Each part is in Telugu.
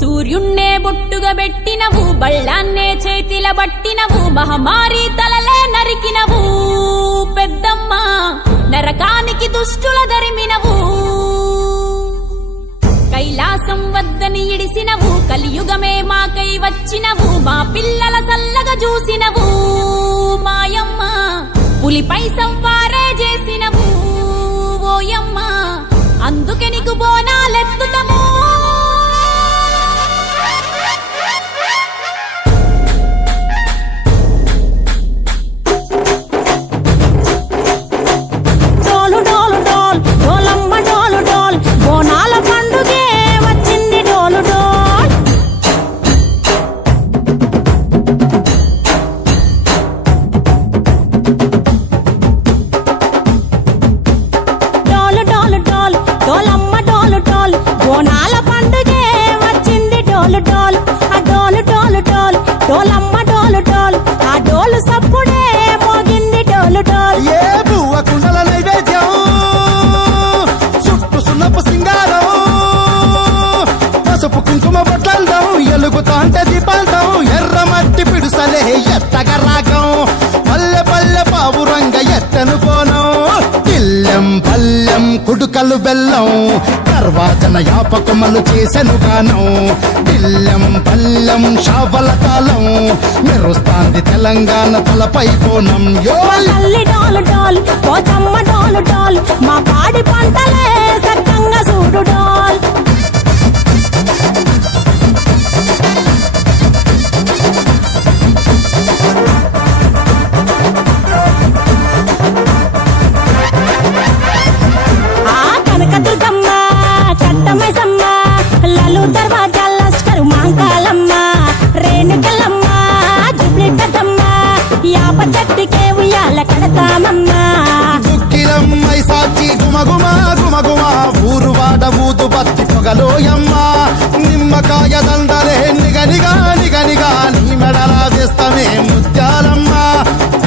సూర్యున్నే బొట్టుగా పెట్టినవు, బళ్ళాన్నే చేతిల బట్టినవు, మహమారి తలలే నరికినవు పెద్దమ్మ, నరకానికి దుష్టుల దరిమినవు. కైలాసం వద్దని ఇడిసినవు, కలియుగమే మాకై వచ్చినవు, మా పిల్లల సల్లగా చూసినవు మాయమ్మ, పులిపై సంవారే చేసినవు ఓయమ్మ, అందుకే నీకు బోనాలెత్తుతము. ఎలుగుతాంటే దీపాలతో ఎర్రమట్టి పిడుసలే ఎత్తగ రాగం, పల్లె పల్లె పావురంగ ఎత్తను పోనం, ఇల్లెం పల్లెం కుడుకలు బెల్లం, తర్వాతన యాపకమలు చేసెను గానం, ఇల్లెం పల్లెం షావల కాలం, మెరుస్తాంది తెలంగాణ తలపై కోణం. మా పాడి పంటలే సక్కంగా చూడు డాల్. దుక్కిలమ్మై సాచి గుమగుమ గుమగుమ, ఊరు వాడ ఊదు బత్తి పొగలోయమ్మ, నిమ్మకాయ దండలే నిగనిగా నిగనిగా, నీ మెడలా వేస్తమే ముత్యాలమ్మ,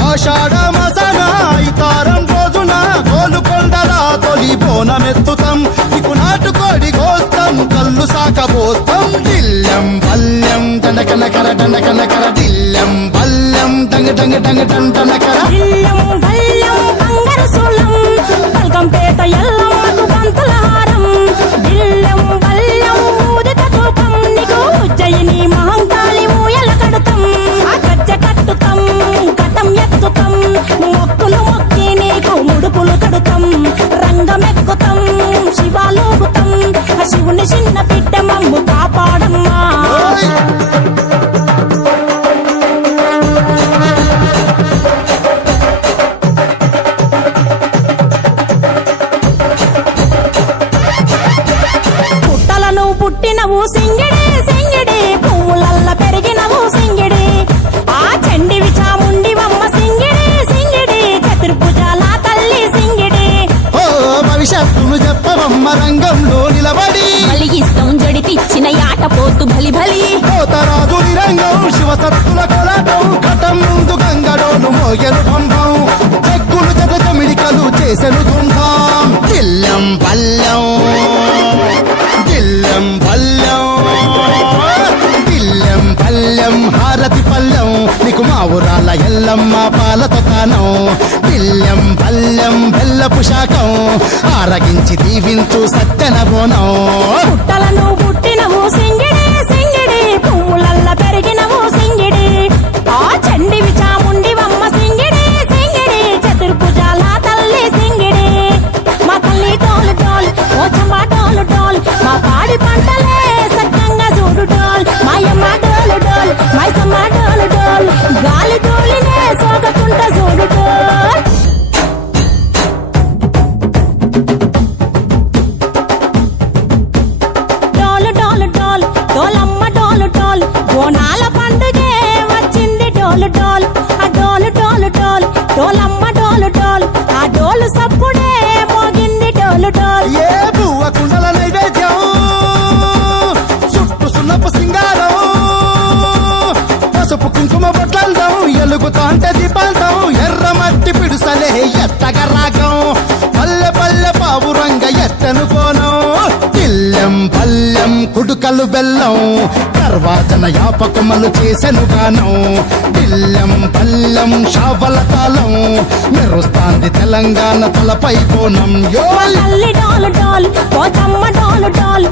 ఆషాఢ మసన ఇతారం రోజున గోలుకొండలా తొలి బోనమెత్తుతాం, నీకు నాటుకోడి కోస్తాం, కళ్ళు సాకబోస్తాం, దిల్లెం పల్లెం దండకనకర దండకనకర, దిల్లెం పల్లెం డంగ డంగ డంగ డండనకర, పల్కంపేట ఎల్లమ్మకు పంతుల హారం, దిల్లెం బల్లెం ఊదిత ధూపం, నీకు ఉజ్జయిని మహంకాళి ఊయల కడుతాం, గజ్జ కట్టుతాం కటం ఎత్తుతాం, మొక్కులు మొక్కి నీకు ముడుపులు కడుతాం, రంగమెక్కుతాం శివాలోగుతాం, శివుని చిన్న బిడ్డ మమ్ము కాపాడమ్మా. పుట్టినవు సింగిడి సింగిడి, పువ్వులల్ల పెరిగినవు సింగిడి, ఆ చండివి చాముండివమ్మ సింగిడి సింగిడి, చతుర్భుజాల తల్లి సింగిడి. ఓ భవిష్యత్తును చెప్పవమ్మ రంగంలో నిలబడి, కలిగిస్తాం జడితిచ్చిన యాట పోతు బలి బలి, పోతరాజు నిరంగం శివసత్తుల కొలటం, ఘటం ముందు గంగడోలు మోయను పంపం, చెక్కులు జత జమిడికలు చేసెను తుంటాం, దిల్లెం పల్లెం దిల్లెం పల్లెం దిల్లెం పల్లెం హారతి పల్లెం, నీకు మా ఊరాల ఎల్లమ్మ పాలతో కానం, దిల్లెం పల్లెం బెల్లపు శాఖం, ఆరగించి దీవించు సత్తెన బోనం. పుట్టలను పుట్టినవు సింగిడి సింగిడి, పువ్వులల్ల పెరిగినవు సింగిడి, ఆ చండివి చాముండివమ్మ సింగిడి సింగిడి, చతుర్భుజాల తల్లి సింగిడి, మా తల్లి టోలు టోల్ ఓ చంబా టోలు టోల్, మా పాడి పంటలే సక్కంగా చూడు టోల్, మాయమ్మ డోలు డోల్ మైసమ్మ డోలు డోల్, గాలి డోలినే సోకకుంట చూడు టోల్. డోలు డోలు డోల్ డోలమ్మ డోలు డోల్, బోనాల పండుగే వచ్చింది డోలు డోల్, ఆ డోలు డోలు డోల్ డోలమ్మ డోలు డోల్, ఆ డోలు సప్పుడే మోగింది డోలు డోల్. ఏ బువ్వ కుండల నైవేద్యం, చుట్టు సున్నపు సింగారం, పసుపు కుంకుమ బొట్లందం, ఎలుగుతాంటే దీపాలతో ఎర్రమట్టి పిడుసలే ఎత్తగ రాగం, పల్లె పల్లె పావురంగ ఎత్తను కోణం, దిల్లెం పల్లెం కుడుకలు బెల్లం దర్వాజన యాపకమలు చేసెను గానం బిల్లెం పల్లెం షావల తాళం మెరుస్తాంది తెలంగాణ తలపై కోణం యో తల్లి డాలు డాల్ పోచమ్మ డాలు డాల్